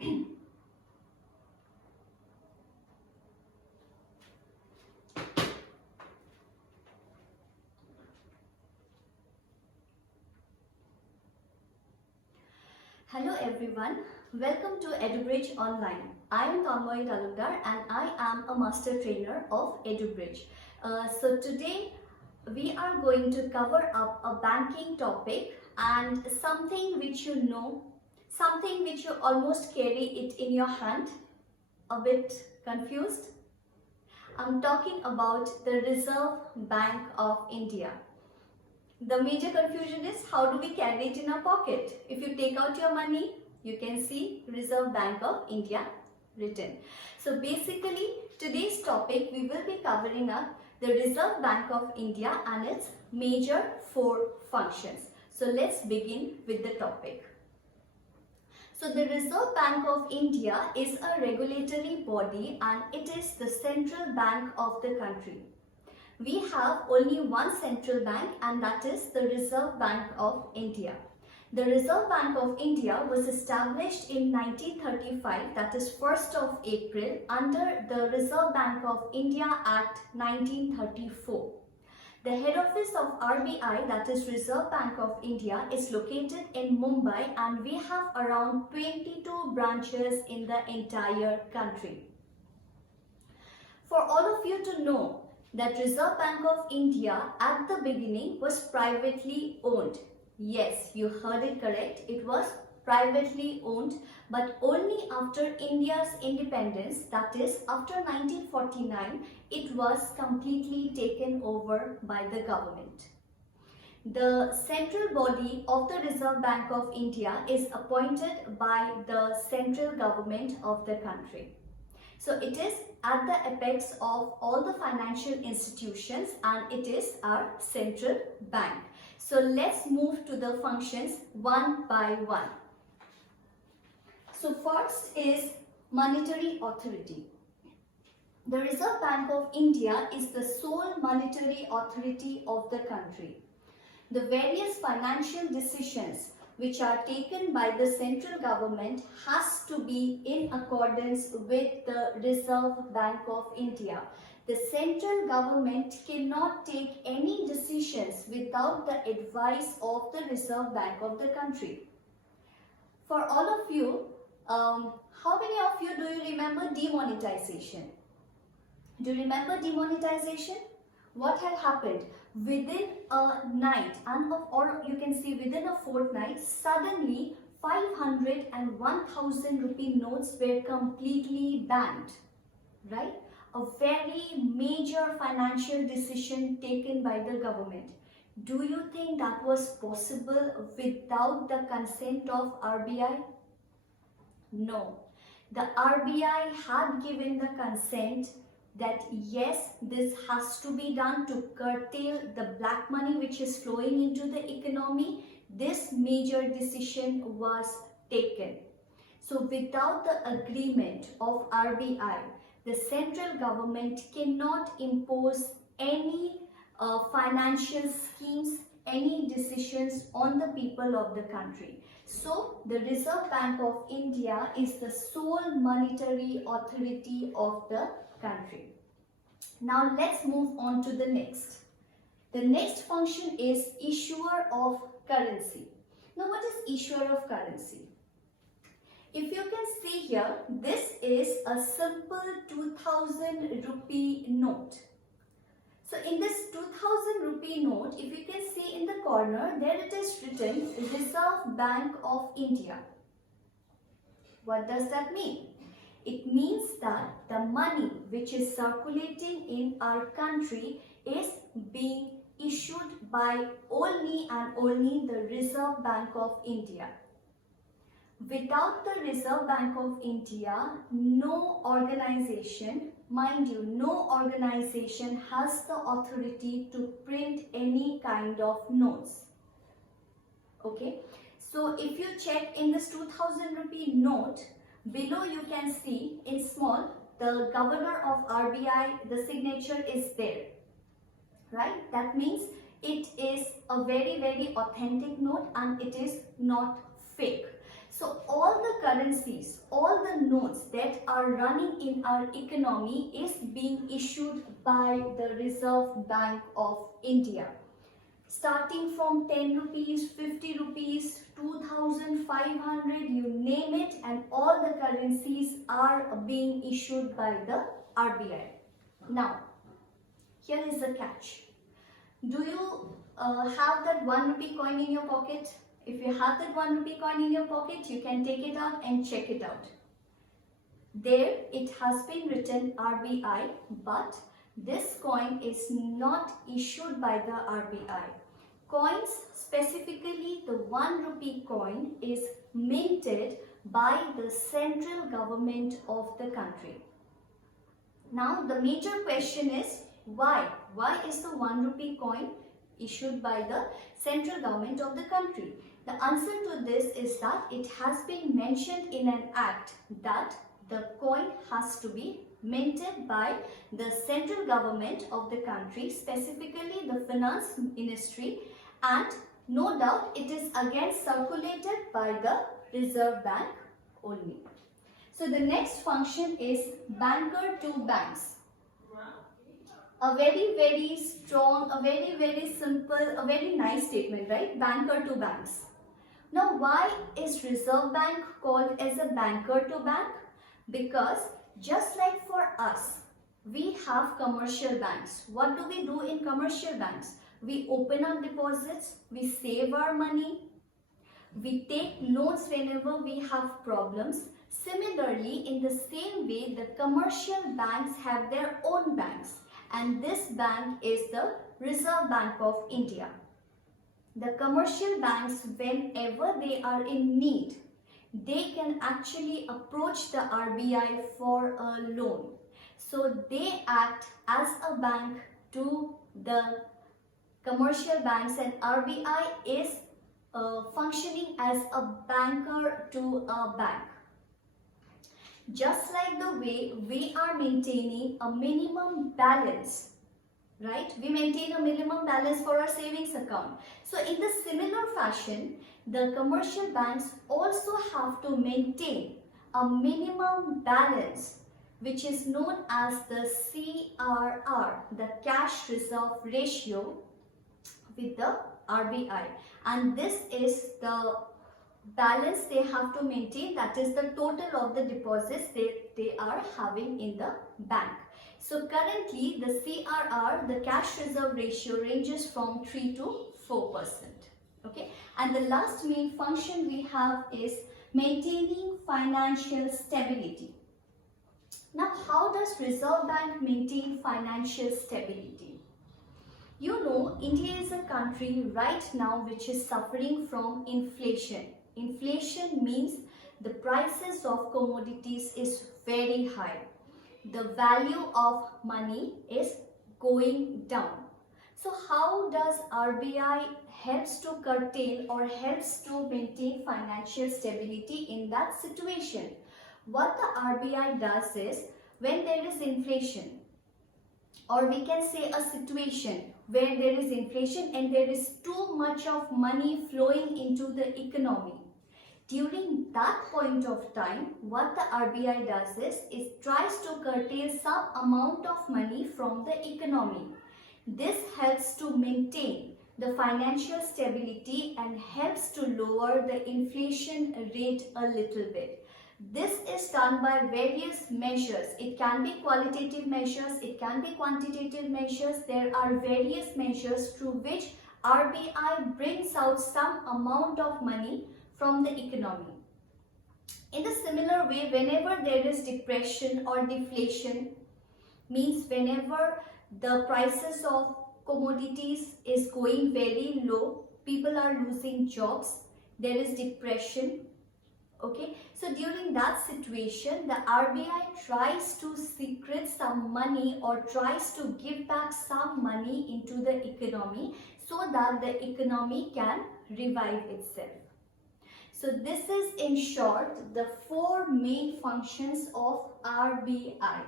Hello everyone, welcome to EduBridge Online. I am Tanmoy Talukdar and I am a master trainer of EduBridge. So today we are going to cover up a banking topic and something which you know, something which you almost carry it in your hand, a bit confused. I'm talking about the Reserve Bank of India. The major confusion is how do we carry it in our pocket? If you take out your money, you can see Reserve Bank of India written. So basically today's topic we will be covering up the Reserve Bank of India and its major 4 functions. So let's begin with the topic. So the Reserve Bank of India is a regulatory body and it is the central bank of the country. We have only one central bank and that is the Reserve Bank of India. The Reserve Bank of India was established in 1935, that is 1st of April, under the Reserve Bank of India Act 1934. The head office of RBI, that is Reserve Bank of India, is located in Mumbai and we have around 22 branches in the entire country. For all of you to know, that Reserve Bank of India at the beginning was privately owned. Yes, you heard it correct. It was privately owned, but only after India's independence, that is after 1949, it was completely taken over by the government. The central body of the Reserve Bank of India is appointed by the central government of the country. So it is at the apex of all the financial institutions and it is our central bank. So let's move to the functions one by one. So first is monetary authority. The Reserve Bank of India is the sole monetary authority of the country. The various financial decisions which are taken by the central government has to be in accordance with the Reserve Bank of India. The central government cannot take any decisions without the advice of the Reserve Bank of the country. For all of you, how many of you do you remember demonetization? Do you remember demonetization? What had happened? Within a night or you can see within a fortnight, suddenly 500 and 1000 rupee notes were completely banned, right? A very major financial decision taken by the government. Do you think that was possible without the consent of RBI? No. The RBI had given the consent that yes, this has to be done to curtail the black money which is flowing into the economy. This major decision was taken. So without the agreement of RBI, the central government cannot impose any financial schemes, any decisions on the people of the country. So the Reserve Bank of India is the sole monetary authority of the country. Now let's move on to the next. The next function is issuer of currency. Now what is issuer of currency? If you can see here, this is a simple 2000 rupee note. So in this 2000 rupee note, if you can see in the corner, there it is written Reserve Bank of India. What does that mean? It means that the money which is circulating in our country is being issued by only and only the Reserve Bank of India. Without the Reserve Bank of India, no organization, mind you, no organization has the authority to print any kind of notes. Okay, so if you check in this 2000 rupee note, below you can see in small, the governor of RBI, the signature is there, right? That means it is a very, very authentic note and it is not fake. So all the currencies, all the notes that are running in our economy is being issued by the Reserve Bank of India. Starting from 10 rupees, 50 rupees, 2500, you name it, and all the currencies are being issued by the RBI. Now, here is the catch. Do you have that 1 rupee coin in your pocket? If you have that 1 rupee coin in your pocket, you can take it out and check it out. There it has been written RBI, but this coin is not issued by the RBI. Coins, specifically the 1 rupee coin, is minted by the central government of the country. Now the major question is why? Why is the 1 rupee coin issued by the central government of the country? The answer to this is that it has been mentioned in an act that the coin has to be minted by the central government of the country, specifically the finance ministry, and no doubt it is again circulated by the Reserve Bank only. So the next function is banker to banks. A very strong, a very simple, a very nice statement, right? Banker to banks. Now why is Reserve Bank called as a banker to bank? Because just like for us, we have commercial banks. What do we do in commercial banks? We open up deposits, we save our money, we take loans whenever we have problems. Similarly, in the same way, the commercial banks have their own banks, and this bank is the Reserve Bank of India. The commercial banks, whenever they are in need, they can actually approach the RBI for a loan. So they act as a bank to the commercial banks, and RBI is functioning as a banker to a bank. Just like the way we are maintaining a minimum balance, right? We maintain a minimum balance for our savings account. So in the similar fashion, the commercial banks also have to maintain a minimum balance, which is known as the CRR, the cash reserve ratio, with the RBI. And this is the balance they have to maintain, that is the total of the deposits they are having in the bank. So currently the CRR, the cash reserve ratio, ranges from 3 to 4%. Okay, and the last main function we have is maintaining financial stability. Now, how does Reserve Bank maintain financial stability? You know, India is a country right now which is suffering from inflation. Inflation means the prices of commodities is very high. The value of money is going down. So how does RBI helps to curtail or helps to maintain financial stability in that situation? What the RBI does is, when there is inflation, or we can say a situation where there is inflation and there is too much of money flowing into the economy, during that point of time, what the RBI does is it tries to curtail some amount of money from the economy. This helps to maintain the financial stability and helps to lower the inflation rate a little bit. This is done by various measures. It can be qualitative measures, it can be quantitative measures. There are various measures through which RBI brings out some amount of money from the economy. In the similar way, whenever there is depression or deflation, means whenever the prices of commodities is going very low, people are losing jobs, there is depression. Okay, so during that situation, the RBI tries to secrete some money or tries to give back some money into the economy so that the economy can revive itself. So this is in short the 4 main functions of RBI.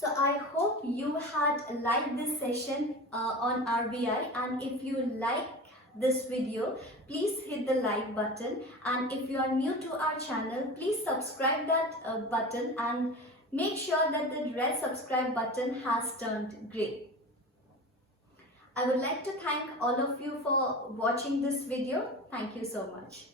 So I hope you had liked this session on RBI, and if you like this video, please hit the like button, and if you are new to our channel, please subscribe that button and make sure that the red subscribe button has turned grey. I would like to thank all of you for watching this video. Thank you so much.